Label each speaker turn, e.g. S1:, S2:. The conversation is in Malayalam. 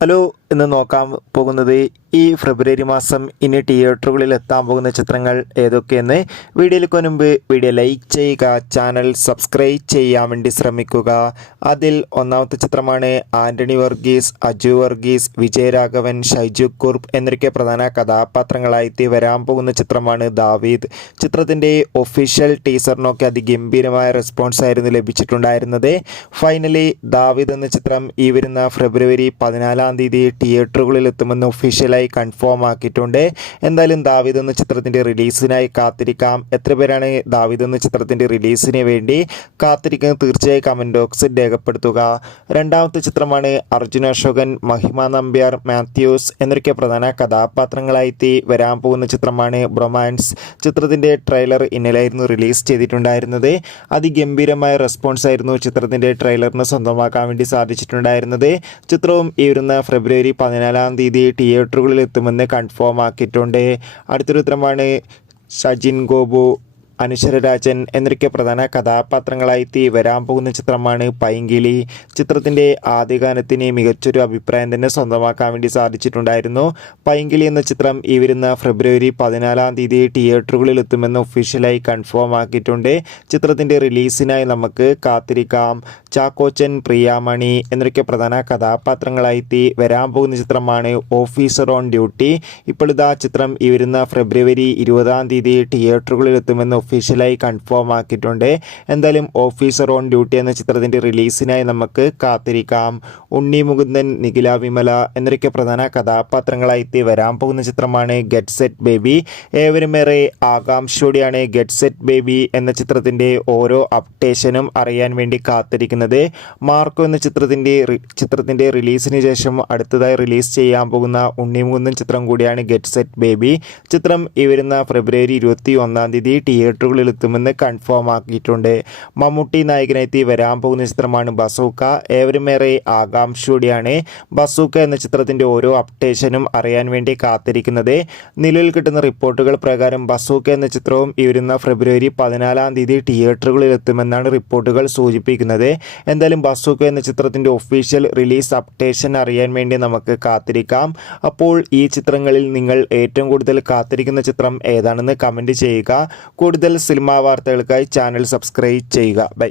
S1: ഹലോ ഇന്ന് നോക്കാൻ പോകുന്നത് ഈ ഫെബ്രുവരി മാസം ഇനി തിയേറ്ററുകളിൽ എത്താൻ പോകുന്ന ചിത്രങ്ങൾ ഏതൊക്കെയെന്ന് വീഡിയോയിലേക്ക് മുൻപ് വീഡിയോ ലൈക്ക് ചെയ്യുക ചാനൽ സബ്സ്ക്രൈബ് ചെയ്യാൻ വേണ്ടി ശ്രമിക്കുക. അതിൽ ഒന്നാമത്തെ ചിത്രമാണ് ആന്റണി വർഗീസ് അജു വർഗീസ് വിജയരാഘവൻ ഷൈജു കുർബ് എന്നൊക്കെ പ്രധാന കഥാപാത്രങ്ങളായി വരാൻ പോകുന്ന ചിത്രമാണ് ദാവീദ്. ചിത്രത്തിന്റെ ഒഫീഷ്യൽ ടീസറിനൊക്കെ അതിഗംഭീരമായ റെസ്പോൺസ് ആയിരുന്നു ലഭിച്ചിട്ടുണ്ടായിരുന്നത്. ഫൈനലി ദാവീദ് എന്ന ചിത്രം ഈ വരുന്ന ഫെബ്രുവരി പതിനാലാം തീയതി തിയേറ്ററുകളിൽ എത്തുമെന്ന് ഒഫീഷ്യലായി കൺഫേം ആക്കിയിട്ടുണ്ട്. എന്തായാലും ദാവിദ് എന്ന ചിത്രത്തിന്റെ റിലീസിനായി കാത്തിരിക്കാം. എത്ര പേരാണ് ദാവിദ് എന്ന ചിത്രത്തിന്റെ റിലീസിന് വേണ്ടി കാത്തിരിക്കുന്നത് തീർച്ചയായും കമന്റ് ബോക്സിൽ രേഖപ്പെടുത്തുക. രണ്ടാമത്തെ ചിത്രമാണ് അർജുന അശോകൻ മഹിമ നമ്പ്യാർ മാത്യൂസ് എന്നൊക്കെ പ്രധാന കഥാപാത്രങ്ങളായി വരാൻ പോകുന്ന ചിത്രമാണ് ബ്രൊമാൻസ്. ചിത്രത്തിന്റെ ട്രെയിലർ ഇന്നലെയായിരുന്നു റിലീസ് ചെയ്തിട്ടുണ്ടായിരുന്നത്. അതിഗംഭീരമായ റെസ്പോൺസ് ആയിരുന്നു ചിത്രത്തിന്റെ ട്രെയിലറിന് സ്വന്തമാക്കാൻ വേണ്ടി സാധിച്ചിട്ടുണ്ടായിരുന്നത്. ചിത്രവും ഈ വരുന്ന ഫെബ്രുവരി പതിനാലാം തീയതി തിയേറ്ററുകളിൽ എത്തുമെന്ന് കൺഫേം ആക്കിയിട്ടുണ്ട്. അടുത്തൊരു ചിത്രമാണ് സജിൻ ഗോപു. അനശ്വരരാജൻ എന്നൊക്കെ പ്രധാന കഥാപാത്രങ്ങളായി വരാൻ പോകുന്ന ചിത്രമാണ് പൈങ്കിളി. ചിത്രത്തിന്റെ ആദ്യ ഗാനത്തിന് മികച്ചൊരു അഭിപ്രായം തന്നെ സ്വന്തമാക്കാൻ വേണ്ടി സാധിച്ചിട്ടുണ്ടായിരുന്നു. പൈങ്കിളി എന്ന ചിത്രം ഈ വരുന്ന ഫെബ്രുവരി പതിനാലാം തീയതി തിയേറ്ററുകളിൽ എത്തുമെന്ന് ഒഫീഷ്യലായി കൺഫേം ആക്കിയിട്ടുണ്ട്. ചിത്രത്തിന്റെ റിലീസിനായി നമുക്ക് കാത്തിരിക്കാം. ചാക്കോച്ചൻ പ്രിയാമണി എന്നൊക്കെ പ്രധാന കഥാപാത്രങ്ങളായി വരാൻ പോകുന്ന ചിത്രമാണ് ഓഫീസർ ഓൺ ഡ്യൂട്ടി. ഇപ്പോൾ ഇതാ ചിത്രം ഈ വരുന്ന ഫെബ്രുവരി ഇരുപതാം തീയതി തിയേറ്ററുകളിൽ എത്തുമെന്ന് ഒഫീഷ്യലായി കൺഫേം ആക്കിയിട്ടുണ്ട്. എന്തായാലും ഓഫീസർ ഓൺ ഡ്യൂട്ടി എന്ന ചിത്രത്തിന്റെ റിലീസിനായി നമുക്ക് കാത്തിരിക്കാം. ഉണ്ണി മുകുന്ദൻ നിഖില വിമല എന്നൊക്കെ പ്രധാന കഥാപാത്രങ്ങളായി വരാൻ പോകുന്ന ചിത്രമാണ് ഗെറ്റ് സെറ്റ് ബേബി ഏവരും ഏറെ ആകാംക്ഷയോടെയാണ് ഗെറ്റ് സെറ്റ് ബേബി എന്ന ചിത്രത്തിന്റെ ഓരോ അപ്ഡേഷനും അറിയാൻ വേണ്ടി കാത്തിരിക്കുന്നത്. മാർക്കോ എന്ന ചിത്രത്തിന്റെ ചിത്രത്തിന്റെ റിലീസിന് ശേഷം അടുത്തതായി റിലീസ് ചെയ്യാൻ പോകുന്ന ഉണ്ണി മുകുന്ദൻ ചിത്രം കൂടിയാണ് ഗെറ്റ് സെറ്റ് ബേബി ചിത്രം ഈ വരുന്ന ഫെബ്രുവരി ഇരുപത്തി ഒന്നാം തീയതി തിയേറ്ററുകളിൽ എത്തുമെന്ന് കൺഫേം ആക്കിയിട്ടുണ്ട്. മമ്മൂട്ടി നായകനെത്തി വരാൻ പോകുന്ന ചിത്രമാണ് ബസൂക്ക. ഏവരുമേറെ ആകാംക്ഷയോടെയാണ് ബസൂക്ക എന്ന ചിത്രത്തിന്റെ ഓരോ അപ്ഡേഷനും അറിയാൻ വേണ്ടി കാത്തിരിക്കുന്നത്. നിലവിൽ കിട്ടുന്ന റിപ്പോർട്ടുകൾ പ്രകാരം ബസൂക്ക എന്ന ചിത്രവും ഈ വരുന്ന ഫെബ്രുവരി പതിനാലാം തീയതി തിയേറ്ററുകളിൽ എത്തുമെന്നാണ് റിപ്പോർട്ടുകൾ സൂചിപ്പിക്കുന്നത്. എന്തായാലും ബസൂക്ക എന്ന ചിത്രത്തിന്റെ ഒഫീഷ്യൽ റിലീസ് അപ്ഡേഷൻ അറിയാൻ വേണ്ടി നമുക്ക് കാത്തിരിക്കാം. അപ്പോൾ ഈ ചിത്രങ്ങളിൽ നിങ്ങൾ ഏറ്റവും കൂടുതൽ കാത്തിരിക്കുന്ന ചിത്രം ഏതാണെന്ന് കമന്റ് ചെയ്യുക. കൂടുതൽ സിനിമാ വാർത്തകൾക്കായി ചാനൽ സബ്സ്ക്രൈബ് ചെയ്യുക. ബൈ.